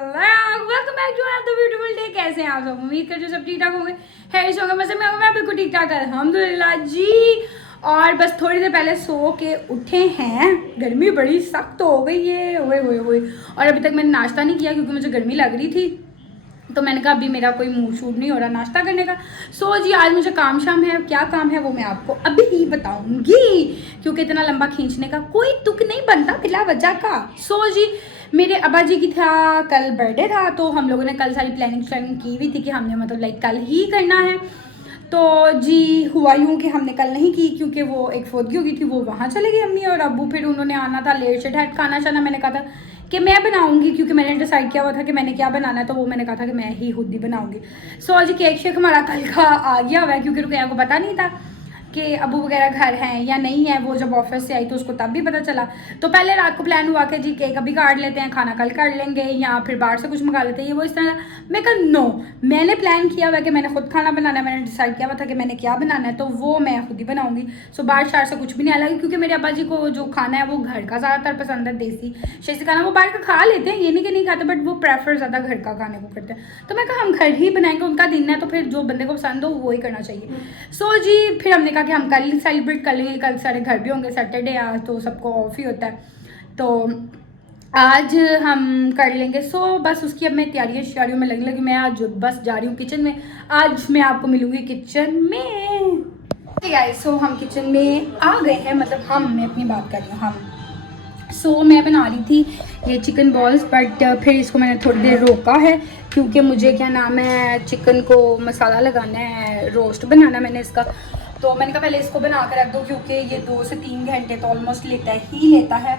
Welcome back to another beautiful day. कैसे हैं आप सब? उम्मीद करते हो सब ठीक ठाक होंगे, हैरिस होंगे, मजे में होंगे। मैं बिल्कुल ठीक ठाक अल्हम्दुलिल्लाह जी। और बस थोड़ी देर पहले सो के उठे हैं। गर्मी बड़ी सख्त हो गई है, ओए। और अभी तक मैंने नाश्ता नहीं किया क्योंकि मुझे गर्मी लग रही थी, तो मैंने कहा अभी मेरा कोई मूड शूट नहीं हो रहा नाश्ता करने का। सो जी आज मुझे काम शाम है, क्या काम है वो मैं आपको अभी ही बताऊंगी, क्योंकि इतना लंबा खींचने का कोई तुक नहीं बनता बिला वजह का। सो जी मेरे अब्बा जी की था कल बर्थडे था, तो हम लोगों ने कल सारी प्लानिंग की हुई थी कि हमने मतलब लाइक कल ही करना है। तो जी हुआ यूँ कि हमने कल नहीं की क्योंकि वो एक फोदगी हो गई थी, वो वहाँ चले गई अम्मी और अब्बू, फिर उन्होंने आना था लेट से ढैट खाना शाना। मैंने कहा था कि मैं बनाऊंगी क्योंकि मैंने डिसाइड किया हुआ था कि मैंने क्या बनाना है, तो वो मैंने कहा था कि मैं ही खुद ही बनाऊंगी। सो जी केक शेक हमारा कल का आ गया हुआ है क्योंकि रुकैया को पता नहीं था कि अबू वगैरह घर हैं या नहीं है। वो जब ऑफिस से आई तो उसको तब भी पता चला। तो पहले रात को प्लान हुआ कि जी केक अभी काट लेते हैं, खाना कल कर लेंगे या फिर बाहर से कुछ मंगा लेते हैं, ये वो इस तरह। मैं कहा नो, मैंने प्लान किया हुआ है कि मैंने खुद खाना बनाना है, मैंने डिसाइड किया हुआ था कि मैंने क्या बनाना है, तो वो मैं खुद ही बनाऊंगी। सो बाहर शहर से कुछ भी नहीं आएगा क्योंकि मेरे अब्बा जी को जो खाना है वो घर का ज़्यादातर पसंद है, देसी शेसी खाना। वो बाहर का खा लेते हैं, ये नहीं कि नहीं खाते, बट वो प्रेफर ज़्यादा घर का खाने को करते हैं। तो मैं कहा हम घर ही बनाएंगे, उनका दिन है तो फिर जो बंदे को पसंद हो वो ही करना चाहिए। सो जी फिर हमने कहा कि हम कल सेलिब्रेट कर लेंगे, कल सारे घर भी होंगे, सैटरडे आज तो सबको ऑफ ही होता है, तो आज हम कर लेंगे। सो बस उसकी अब मैं तैयारियों में लगने लगी। मैं आज बस जा रही हूँ किचन में, आज मैं आपको मिलूंगी किचन में। गाइस सो हम किचन में आ गए हैं, मतलब मैं अपनी बात कर रही हूँ हम। सो मैं बना रही थी ये चिकन बॉल्स, बट फिर इसको मैंने थोड़ी देर रोका है क्योंकि मुझे क्या नाम है चिकन को मसाला लगाना है, रोस्ट बनाना है मैंने इसका। तो मैंने कहा पहले इसको बना कर रख दो क्योंकि ये 2 से 3 घंटे तो ऑलमोस्ट लेता है।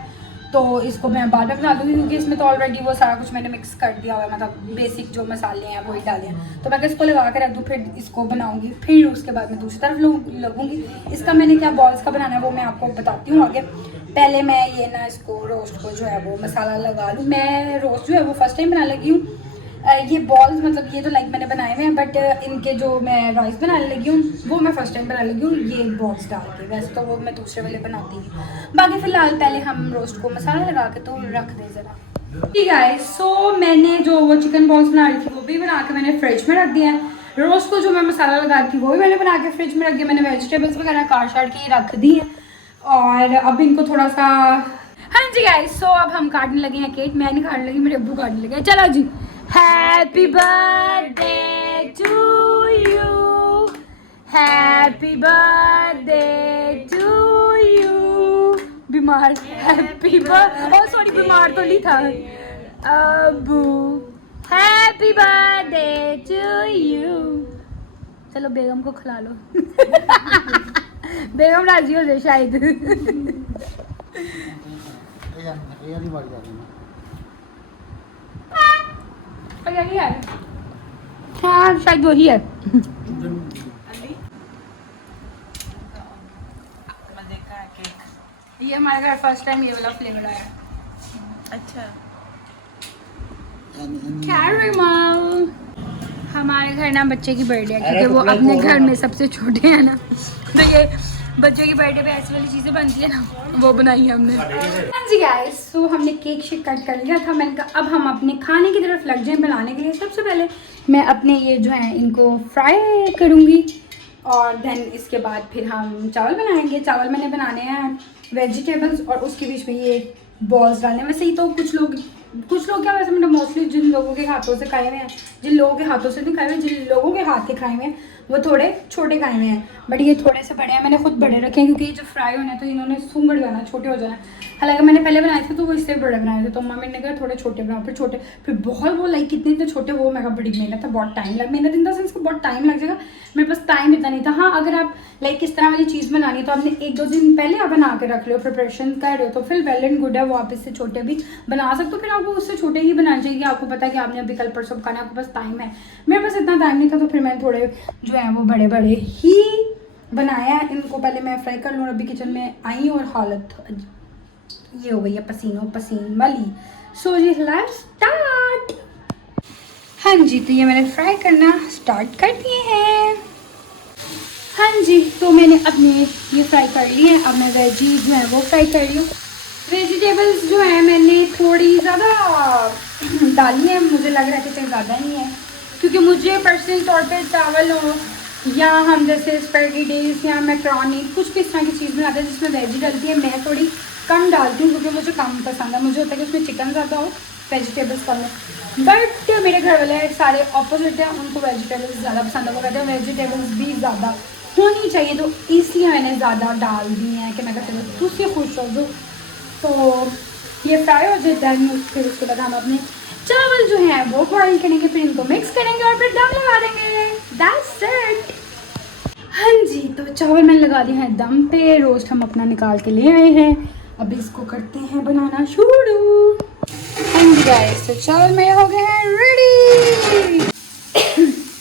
तो इसको मैं बाद में बना दूँगी क्योंकि इसमें तो ऑलरेडी वो सारा कुछ मैंने मिक्स कर दिया हुआ है, मतलब बेसिक जो मसाले हैं वही डाले हैं। तो मैं इसको लगा कर रख दूँ, फिर इसको बनाऊँगी, फिर उसके बाद मैं दूसरी तरफ लगूँगी। इसका मैंने क्या बॉल्स का बनाना है वो मैं आपको बताती हूँ आगे। पहले मैं ये ना इसको रोस्ट को जो है वो मसाला लगा लूँ। मैं रोस्ट जो है वो फर्स्ट टाइम बना लगी हूँ। ये बॉल्स मतलब ये तो लाइक मैंने बनाए हुए हैं, बट इनके जो मैं राइस बनाने लगी हूँ वो मैं फर्स्ट टाइम बनाने लगी हूँ ये बॉल्स डाल के। वैसे तो वो मैं दूसरे वाले बनाती हूँ। बाकी फ़िलहाल पहले हम रोस्ट को मसाला लगा के तो रख दें ज़रा। ठीक है। सो मैंने जो वो चिकन बॉल्स बना रही थी वो भी बना के मैंने फ्रिज में रख दिया है। रोस्ट को जो मैं मसाला लगा रही थी वो भी मैंने बना के फ्रिज में रख दिया। मैंने वेजिटेबल्स वगैरह काट के रख दी है और अब इनको थोड़ा सा, हाँ जी गाइस सो अब हम काटने लगे हैं केक। मैं नहीं काटने लगी, मेरे अब्बू काटने लगे। चलो जी, happy birthday to you, happy birthday to you. बीमार हैप्पी बर्थडे, सॉरी बीमार तो नहीं था अब्बू। Happy birthday to you. चलो बेगम को खिला लो बेगम राजी हो जाए शायद यही है, हाँ शायद वही है। ये हमारे घर फर्स्ट टाइम ये वाला फ्लेवर आया। अच्छा कैरेमल। हमारे घर ना बच्चे की बर्थडे है क्योंकि वो अपने घर में सबसे छोटे हैं ना, तो ये बच्चे की बर्थडे पे ऐसी वाली चीज़ें बनती है ना, वो बनाई है हमने। हाँ जी गाइस सो हमने केक शेक कट कर लिया था। मैंने कहा अब हम अपने खाने की तरफ लग जाएं बनाने के लिए। सबसे पहले मैं अपने ये जो है इनको फ्राई करूँगी और देन इसके बाद फिर हम चावल बनाएंगे। चावल मैंने बनाने हैं वेजिटेबल्स और उसके बीच में ये बॉल्स डालने। वैसे ही तो कुछ लोग क्या, वैसे मैंने मोस्टली जिन लोगों के हाथों से खाए हुए हैं, जिन लोगों के हाथों से नहीं खाए हुए, जिन लोगों के हाथ के खाए हुए हैं वो थोड़े छोटे खाए हुए हैं, बट ये थोड़े से बड़े हैं। मैंने खुद बड़े रखे हैं क्योंकि ये जब फ्राई होना है तो इन्होंने सूंघड़ जाना, छोटे हो जाना। हालांकि मैंने पहले बनाए थे तो वो इससे बड़े बनाए थे, तो मम्मी ने कहा थोड़े छोटे बनाओ, फिर छोटे, फिर बहुत वो लाइक कितने इतने छोटे, वो मैं बड़ी मेहनत है, बहुत टाइम लग, मेहनत इन द सेंस बहुत टाइम लग जाएगा। मेरे पास टाइम इतना नहीं था। हाँ अगर आप लाइक किस तरह वाली चीज़ बनानी है तो आपने 1-2 दिन पहले आप बना के रख लो, प्रिपरेशन कर रहे हो तो फिर वेल एंड गुड है, वो आप इससे छोटे भी बना सकते हो। फिर आपको उससे छोटे ही बनाना चाहिए, आपको पता है कि आपने अभी कल परसों खाना है, आपके पास टाइम है। मेरे पास इतना टाइम नहीं था तो फिर मैंने थोड़े जो है वो बड़े बड़े ही बनाया है। इनको पहले मैं फ्राई कर लूँ। अभी किचन में आई और हालत ये हो गई है पसीनों पसीन वाली। सो जी लेट्स स्टार्ट। हाँ जी तो ये मैंने फ्राई करना स्टार्ट कर दिए हैं। हाँ जी तो मैंने अपने ये फ्राई कर लिए हैं। अब मैं वेजी जो है वो फ्राई कर रही हूँ। वेजिटेबल्स जो है मैंने थोड़ी ज़्यादा डाली है, मुझे लग रहा है कि ज़्यादा ही है, क्योंकि मुझे पर्सनल तौर पे चावल हो या हम जैसे स्पैगेटीज या मैक्रोनी कुछ भी इस तरह की चीज़ बनाते हैं जिसमें वेजी डलती है, मैं थोड़ी कम डालती हूँ क्योंकि मुझे कम पसंद है। मुझे होता है कि उसमें चिकन ज़्यादा हो, वेजिटेबल्स कम हो। बट मेरे घर वाले सारे ऑपोजिट हैं, उनको वेजिटेबल्स ज़्यादा पसंद है। वो कहते हैं वेजिटेबल्स भी ज़्यादा होनी चाहिए, तो इसलिए मैंने ज़्यादा डाल दी हैं कि मैं कहते चलो तू उससे खुश हो दो। तो ये फ्राई हो जाता है, फिर उसके बाद हम अपने चावल जो हैं वो बॉइल करेंगे, फिर इनको मिक्स करेंगे और फिर दम लगा देंगे। That's it. हाँ जी, तो चावल मैंने लगा दिए हैं दम पे, रोस्ट हम अपना निकाल के ले आए हैं, अभी इसको करते हैं बनाना शुरू। हाँ जी गाइस, तो चावल मेरे हो गए हैं रेडी।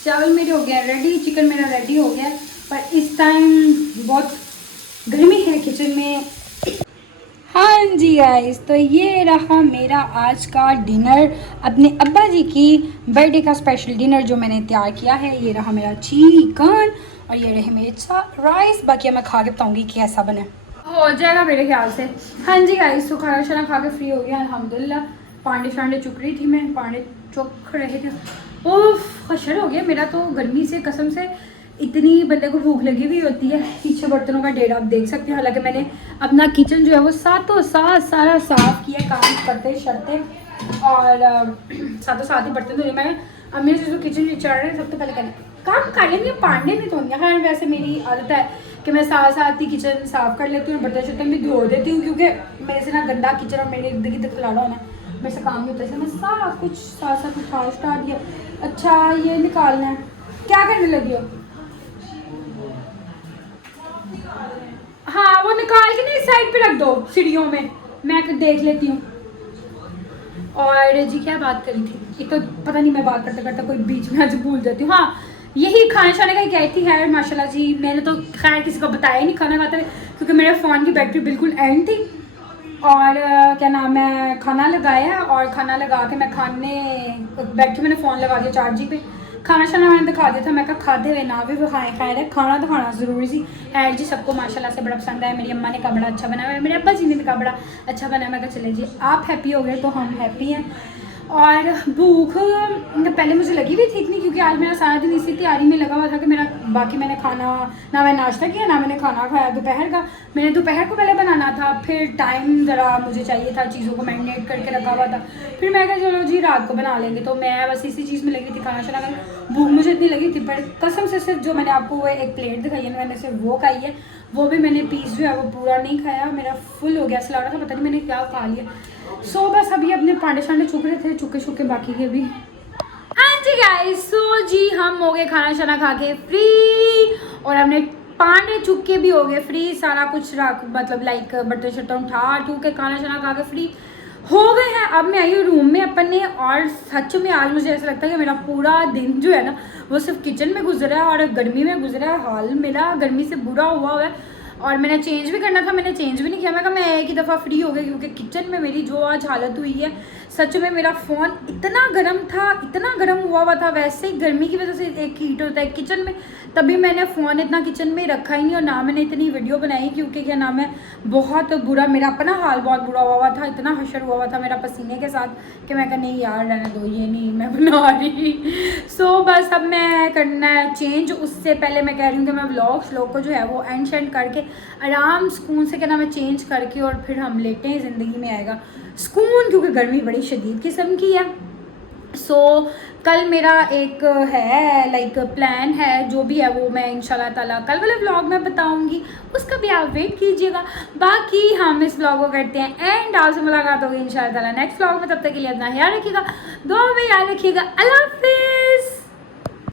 चावल मेरे हो गया रेडी, चिकन मेरा रेडी हो गया, पर इस टाइम बहुत गर्मी है किचन में। हाँ जी गाइस, तो ये रहा मेरा आज का डिनर, अपने अब्बा जी की बर्थडे का स्पेशल डिनर जो मैंने तैयार किया है। ये रहा मेरा चिकन और ये रहे मेरे राइस। बाकी मैं खा के बताऊंगी कैसा बना, हो जाएगा मेरे ख्याल से। हाँ जी गाइस, तो खाना शाना खा के फ्री हो गया अल्हम्दुलिल्लाह। पांडे शांडे चुक रही थी मैं, पांडे चुक रहे थे। ओह खशर हो गया मेरा तो गर्मी से, कसम से इतनी बंदे को भूख लगी हुई होती है। पीछे बर्तनों का ढेर आप देख सकते हैं, हालांकि मैंने अपना किचन जो है वो सातों साथ सारा साफ किया काम करते शर्ते, और सातों साथ ही बर्तन धोए। मैं अम्मी से जो किचन चढ़ रहे हैं सबसे पहले कहने काम कर लेंगे, पांडे नहीं धोएंगे। हाँ वैसे मेरी आदत है कि मैं साथ साथ ही किचन साफ कर लेती हूँ, बर्तन शर्तन भी धो देती हूँ, क्योंकि मेरे से ना गंदा किचन और मेरे इर्द गिर्द खिलाड़ा होना मेरे से काम नहीं होता। इसलिए मैं सारा कुछ साथ साथ उठा दिया। अच्छा ये निकालना है, क्या करने लगी हो? हाँ वो निकाल के ना इस साइड पे रख दो सीढ़ियों में, मैं देख लेती हूँ। और जी क्या बात करी थी, एक तो पता नहीं मैं बात करते करते कोई बीच में आज भूल जाती हूँ। हाँ यही खाने शाने का ही कहती थी। है माशाल्लाह जी, मैंने तो खैर किसी को बताया ही नहीं खाना खाते हुए, क्योंकि मेरे फ़ोन की बैटरी बिल्कुल एंड थी। और क्या नाम है, खाना लगाया और खाना लगा के मैं खाने बैठी, मैंने फ़ोन लगा दिया चार्जिंग पे। खाना शाना मैंने दिखा दिया था, मैं कहा खाते हुए ना भी वो खाएँ खैर है, खाना तो खाना ज़रूरी सी है जी। सबको माशाल्लाह से बड़ा पसंद है। मेरी अम्मा ने कहा बड़ा अच्छा बना है, मेरे अब्बा जी ने भी कहा बड़ा अच्छा बना है। मैं कहा चले जी आप हैप्पी हो गए तो हम हैप्पी हैं। और भूख पहले मुझे लगी हुई थी इतनी, क्योंकि आज मेरा सारा दिन इसी तैयारी में लगा हुआ था कि मेरा बाकी मैंने खाना ना मैंने नाश्ता किया ना मैंने खाना खाया दोपहर का। मैंने दोपहर को पहले बनाना था, फिर टाइम ज़रा मुझे चाहिए था, चीज़ों को मैरिनेट करके रखा हुआ था। फिर मैं कहा चलो जी रात को बना लेंगे, तो मैं बस इसी चीज़ में लगी थी खाना शाना कर। भूख मुझे इतनी लगी थी, पर कसम से सिर्फ जो मैंने आपको वो एक प्लेट दिखाई है मैंने सिर्फ वो खाई है, वो भी मैंने पीस जो है वो पूरा नहीं खाया, मेरा फुल हो गया। ऐसा लग रहा था पता नहीं मैंने क्या खा लिया। सो बस अभी अपने पांडे शांडे चुक रहे थे, चुके चुके बाकी के भी। हाँ जी गाइस, सो जी हम हो गए खाना शाना खा के फ्री, और हमने पांडे चुक के भी हो गए फ्री। सारा कुछ रख मतलब लाइक बर्तन शर्तन उठा टूक के खाना शाना खा के फ्री हो गए हैं। अब मैं आई हूँ रूम में अपने, और सच में आज मुझे ऐसा लगता है कि मेरा पूरा दिन जो है ना वो सिर्फ किचन में गुजरा है और गर्मी में गुजरा है। हाल मेरा गर्मी से बुरा हुआ है, और मैंने चेंज भी करना था, मैंने चेंज भी नहीं किया। मैं कहा मैं एक ही दफ़ा फ्री हो गई, क्योंकि किचन में मेरी जो आज हालत हुई है सच में। मेरा फ़ोन इतना गर्म था, इतना गर्म हुआ था। वैसे ही गर्मी की वजह से एक हीट होता है किचन में, तभी मैंने फ़ोन इतना किचन में रखा ही नहीं, और ना मैंने इतनी वीडियो बनाई, क्योंकि क्या नाम है बहुत बुरा मेरा अपना हाल बहुत बुरा हुआ था। इतना हशर हुआ था मेरा पसीने के साथ कि मैं कहा नहीं यार रहने दो, ये नहीं मैं बना रही। सो बस अब मैं करना है चेंज। उससे पहले मैं कह रही हूँ कि मैं व्लॉग को जो है वो एंड शेंड करके आराम सुकून से क्या नाम है चेंज करके, और फिर हम लेटे हैं, ज़िंदगी में आएगा सुकून, क्योंकि गर्मी बड़ी शदीद किस्म की है। सो कल मेरा एक है लाइक प्लान है, जो भी है वो मैं इंशाल्लाह ताला कल वाले व्लॉग में बताऊंगी, उसका भी आप वेट कीजिएगा। बाकी हम इस व्लॉग को करते हैं एंड आपसे मुलाकात होगी इंशाल्लाह ताला नेक्स्ट व्लॉग में। तब तक के लिए अपना ख्याल रखिएगा, दुआ में याद रखिएगा। अल्लाह हाफिज़।